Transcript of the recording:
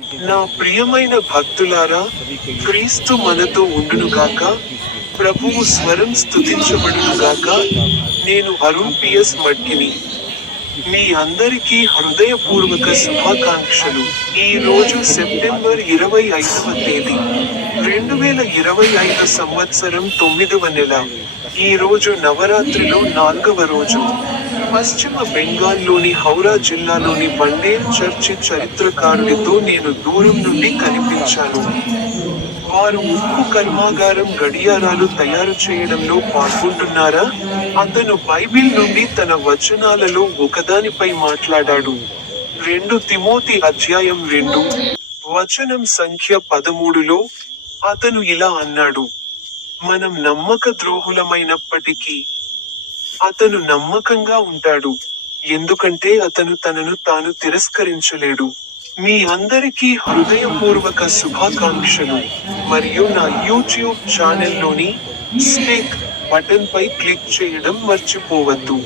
నా ప్రియమైన భక్తులారా క్రీస్తు మనతో ఉండునుగాక ప్రభువు స్వరం స్తుతించబడునుగాక నేను అరుణ్ పిఎస్ మట్టిని. మీ అందరికీ హృదయపూర్వక శుభాకాంక్షలు. ఈ రోజు సెప్టెంబర్ ఇరవై ఐదవ తేదీ. వేల ఇరవై ఐదు సంవత్సరం తొమ్మిదవ నెల ఈ రోజు నవరాత్రిలో నాల్గవ రోజు. పశ్చిమ బెంగాల్లోని హౌరా జిల్లాలోని బండేర్ చర్చి చరిత్రకారుడితో నేను దూరం నుండి కనిపించాను. వారు ఉక్కు కర్మాగారం గడియారాలు తయారు చేయడంలో పాల్గొంటున్నారా? అతను బైబిల్ నుండి తన వచనాలలో ఒకదానిపై మాట్లాడాడు. రెండు తిమోతి అధ్యాయం రెండు. వచనం సంఖ్య పదమూడులో అతను ఇలా అన్నాడు మనం నమ్మక ద్రోహులమైనప్పటికీ అతను నమ్మకంగా ఉంటాడు. ఎందుకంటే అతను తనను తాను తిరస్కరించలేడు. మీ అందరికీ హృదయపూర్వక శుభాకాంక్షలు. మరియు నా యూట్యూబ్ ఛానల్లోని స్టేక్ బటన్ పై క్లిక్ చేయడం మర్చిపోవద్దు.